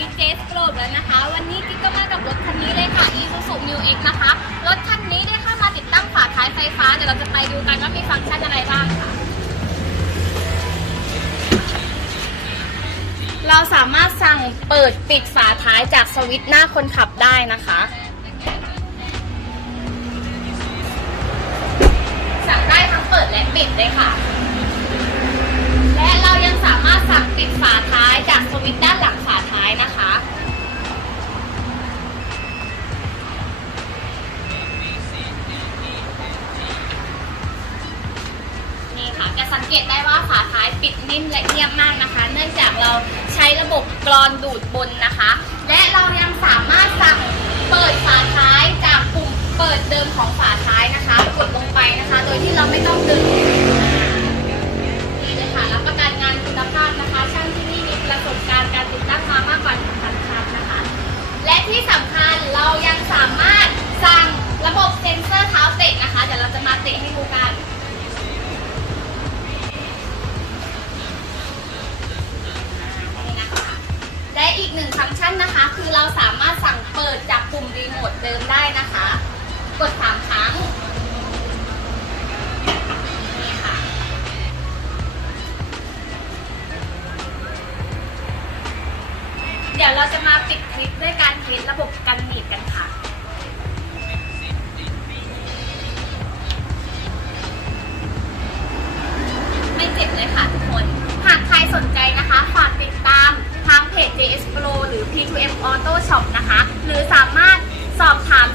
กิ๊กเจสโกรธแล้วนะคะ วันนี้กิ๊กก็มากับรถคันนี้เลยค่ะ Isuzu Mu X นะคะ รถคันนี้ได้เข้ามาติดตั้งฝาท้ายไฟฟ้า เดี๋ยวเราจะไปดูกันว่ามีฟังก์ชันอะไรบ้างค่ะ เราสามารถสั่งเปิดปิดฝาท้ายจากสวิตช์หน้าคนขับได้นะคะสั่งได้ทั้งเปิดและปิดเลยค่ะ และเรายังสามารถสั่งปิดฝาท้ายจากสวิตช์ด้ายนะคะ นี่ค่ะจะสังเกตได้ว่าฝาท้ายปิดนิ่มและเงียบมากนะคะ เนื่องจากเราใช้ระบบกรอนดูดบนนะคะ และเรายังสามารถสั่งเปิดฝาท้ายจากปุ่มเปิดเดิมของฝาท้ายนะคะ กดลงไปนะคะ โดยที่เราไม่ต้องดึง เดี๋ยวเราจะมาปิดคลิปด้วยการเทสระบบกันหนีบกันค่ะ ไม่เจ็บเลยค่ะทุกคน หากใครสนใจนะคะ ฝากติดตามทางเพจ JS Pro หรือ P2M Auto Shop นะคะ หรือสามารถสอบถาม